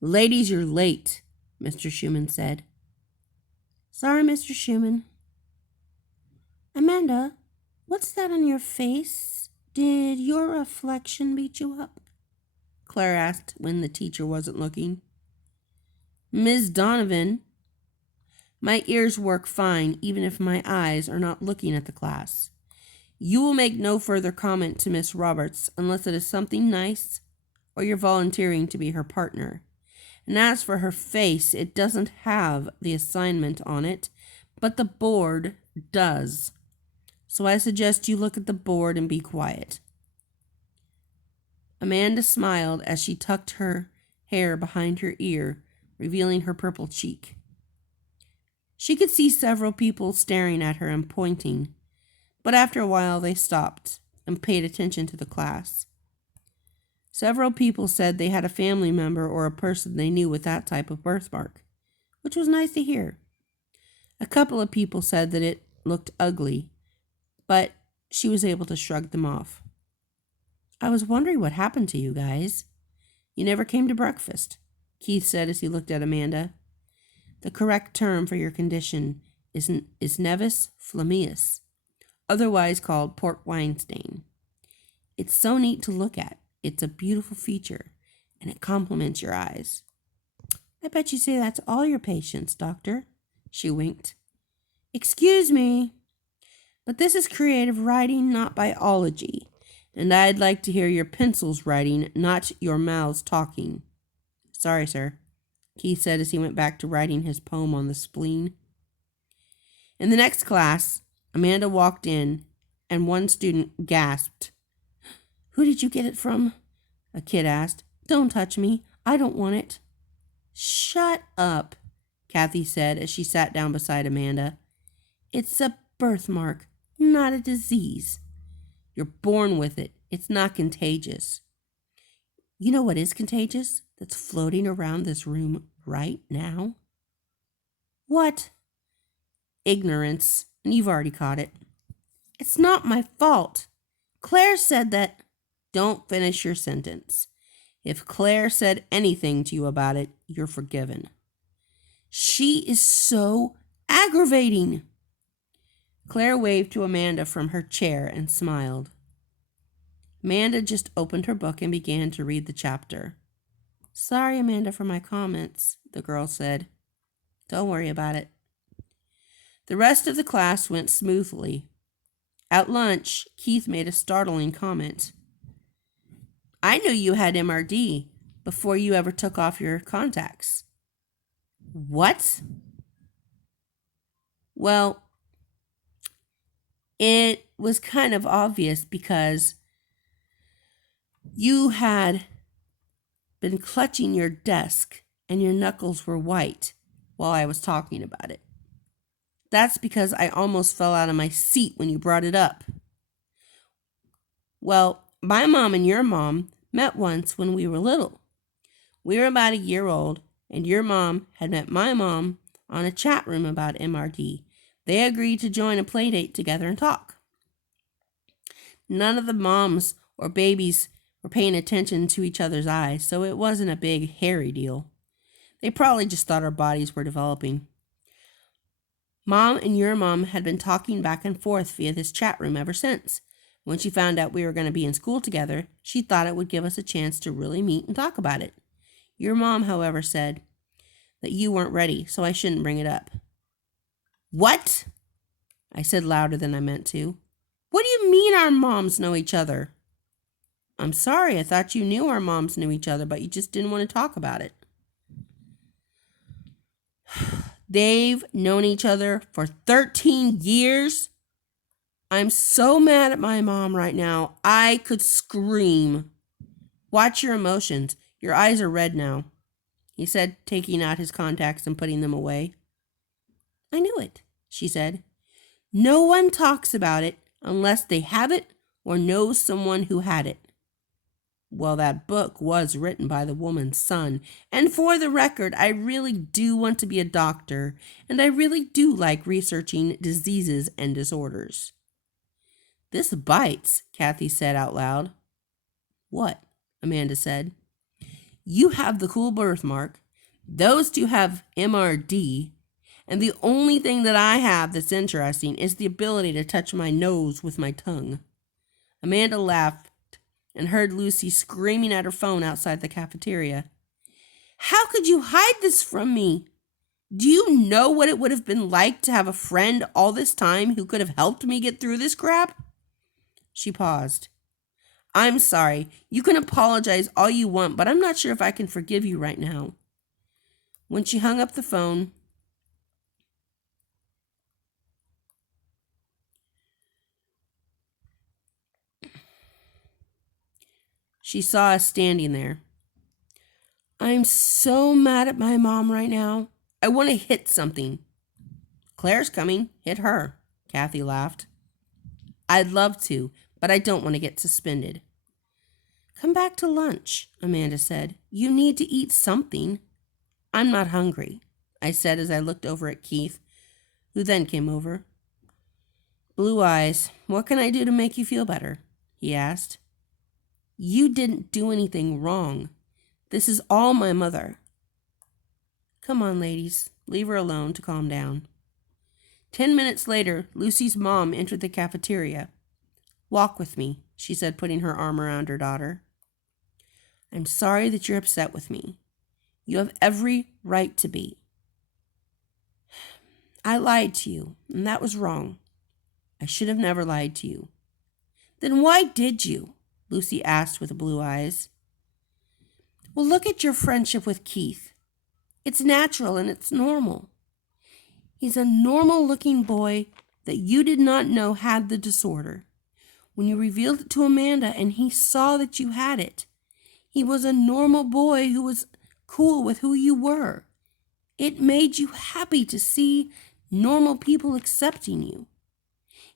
Ladies, you're late, Mr. Schumann said. Sorry, Mr. Schumann. Amanda, what's that on your face? Did your reflection beat you up? Claire asked when the teacher wasn't looking. Ms. Donovan, my ears work fine even if my eyes are not looking at the class. You will make no further comment to Miss Roberts unless it is something nice or you're volunteering to be her partner. And as for her face, it doesn't have the assignment on it, but the board does. So I suggest you look at the board and be quiet. Amanda smiled as she tucked her hair behind her ear, revealing her purple cheek. She could see several people staring at her and pointing, but after a while they stopped and paid attention to the class. Several people said they had a family member or a person they knew with that type of birthmark, which was nice to hear. A couple of people said that it looked ugly, but she was able to shrug them off. I was wondering what happened to you guys. You never came to breakfast, Keith said as he looked at Amanda. The correct term for your condition is nevus flammeus, otherwise called port wine stain. It's so neat to look at. It's a beautiful feature, and it complements your eyes. I bet you say that's all your patients, doctor. She winked. Excuse me, but this is creative writing, not biology, and I'd like to hear your pencils writing, not your mouths talking. Sorry, sir, Keith said as he went back to writing his poem on the spleen. In the next class, Amanda walked in, and one student gasped. Who did you get it from? A kid asked. Don't touch me. I don't want it. Shut up, Kathy said as she sat down beside Amanda. It's a birthmark, not a disease. You're born with it. It's not contagious. You know what is contagious? That's floating around this room right now? What? Ignorance, and you've already caught it. It's not my fault. Claire said that. Don't finish your sentence. If Claire said anything to you about it, you're forgiven. She is so aggravating. Claire waved to Amanda from her chair and smiled. Amanda just opened her book and began to read the chapter. Sorry, Amanda, for my comments, the girl said. Don't worry about it. The rest of the class went smoothly. At lunch, Keith made a startling comment. I knew you had MRD before you ever took off your contacts. What? Well, it was kind of obvious because you had been clutching your desk and your knuckles were white while I was talking about it. That's because I almost fell out of my seat when you brought it up. Well, my mom and your mom met once when we were little. We were about a year old, and your mom had met my mom on a chat room about MRD. They agreed to join a play date together and talk. None of the moms or babies were paying attention to each other's eyes, so it wasn't a big, hairy deal. They probably just thought our bodies were developing. Mom and your mom had been talking back and forth via this chat room ever since. When she found out we were going to be in school together, she thought it would give us a chance to really meet and talk about it. Your mom, however, said that you weren't ready, so I shouldn't bring it up. What? I said louder than I meant to. What do you mean our moms know each other? I'm sorry, I thought you knew our moms knew each other, but you just didn't want to talk about it. They've known each other for 13 years? I'm so mad at my mom right now. I could scream. Watch your emotions. Your eyes are red now, he said, taking out his contacts and putting them away. I knew it, she said. No one talks about it unless they have it or know someone who had it. Well, that book was written by the woman's son, and for the record, I really do want to be a doctor, and I really do like researching diseases and disorders. This bites, Kathy said out loud. What? Amanda said. You have the cool birthmark. Those two have MRD. And the only thing that I have that's interesting is the ability to touch my nose with my tongue. Amanda laughed and heard Lucy screaming at her phone outside the cafeteria. How could you hide this from me? Do you know what it would have been like to have a friend all this time who could have helped me get through this crap? She paused. I'm sorry. You can apologize all you want, but I'm not sure if I can forgive you right now. When she hung up the phone, she saw us standing there. I'm so mad at my mom right now. I want to hit something. Claire's coming. Hit her. Kathy laughed. I'd love to, but I don't want to get suspended. Come back to lunch, Amanda said. You need to eat something. I'm not hungry, I said as I looked over at Keith, who then came over. Blue eyes, what can I do to make you feel better? He asked. You didn't do anything wrong. This is all my mother. Come on, ladies. Leave her alone to calm down. 10 minutes later, Lucy's mom entered the cafeteria. Walk with me, she said, putting her arm around her daughter. I'm sorry that you're upset with me. You have every right to be. I lied to you, and that was wrong. I should have never lied to you. Then why did you? Lucy asked with blue eyes. Well, look at your friendship with Keith. It's natural and it's normal. He's a normal-looking boy that you did not know had the disorder. When you revealed it to Amanda and he saw that you had it, he was a normal boy who was cool with who you were. It made you happy to see normal people accepting you.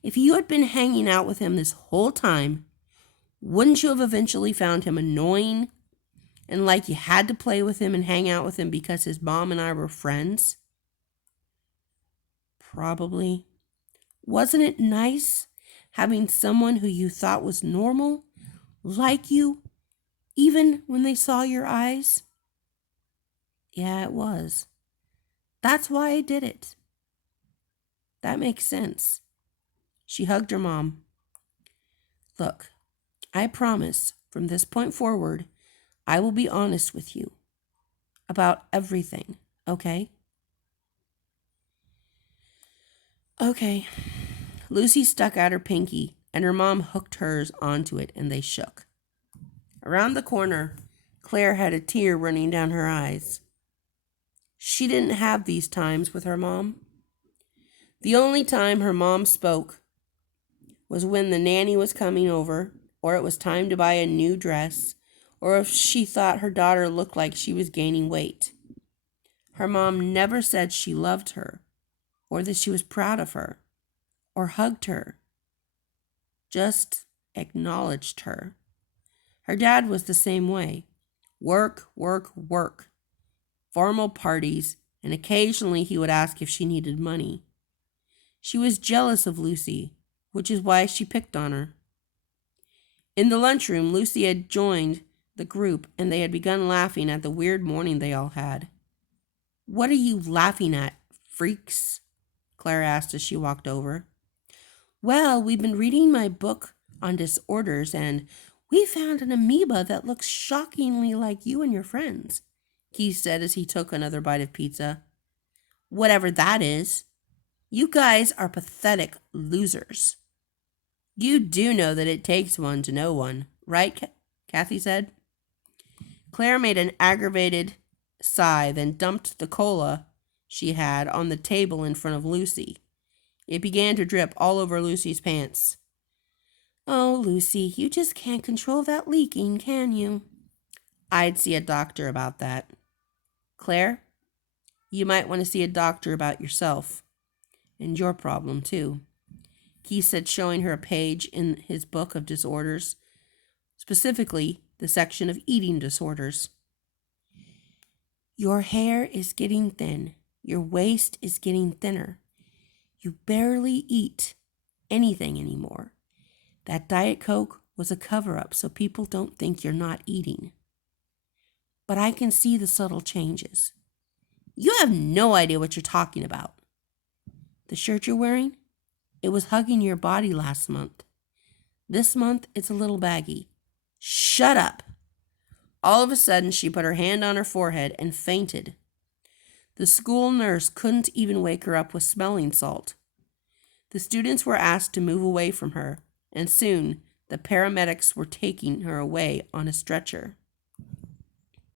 If you had been hanging out with him this whole time, wouldn't you have eventually found him annoying and like you had to play with him and hang out with him because his mom and I were friends? Probably. Wasn't it nice having someone who you thought was normal like you, even when they saw your eyes? Yeah, it was. That's why I did it. That makes sense. She hugged her mom. Look, I promise from this point forward, I will be honest with you about everything, okay? Okay. Lucy stuck out her pinky, and her mom hooked hers onto it, and they shook. Around the corner, Claire had a tear running down her eyes. She didn't have these times with her mom. The only time her mom spoke was when the nanny was coming over, or it was time to buy a new dress, or if she thought her daughter looked like she was gaining weight. Her mom never said she loved her, or that she was proud of her, or hugged her. Just acknowledged her. Her dad was the same way. Work, work, work. Formal parties, and occasionally he would ask if she needed money. She was jealous of Lucy, which is why she picked on her. In the lunchroom, Lucy had joined the group, and they had begun laughing at the weird morning they all had. What are you laughing at, freaks? Claire asked as she walked over. Well, we've been reading my book on disorders, and we found an amoeba that looks shockingly like you and your friends, Keith said as he took another bite of pizza. Whatever that is. You guys are pathetic losers. You do know that it takes one to know one, right? Kathy said. Claire made an aggravated sigh, then dumped the cola she had on the table in front of Lucy. It began to drip all over Lucy's pants. Oh, Lucy, you just can't control that leaking, can you? I'd see a doctor about that. Claire, you might want to see a doctor about yourself. And your problem, too. Keith said, showing her a page in his book of disorders, specifically the section of eating disorders. Your hair is getting thin. Your waist is getting thinner. You barely eat anything anymore. That Diet Coke was a cover-up so people don't think you're not eating. but I can see the subtle changes. You have no idea what you're talking about. The shirt you're wearing? It was hugging your body last month. This month, it's a little baggy. Shut up! All of a sudden, she put her hand on her forehead and fainted. The school nurse couldn't even wake her up with smelling salt. The students were asked to move away from her, and soon the paramedics were taking her away on a stretcher.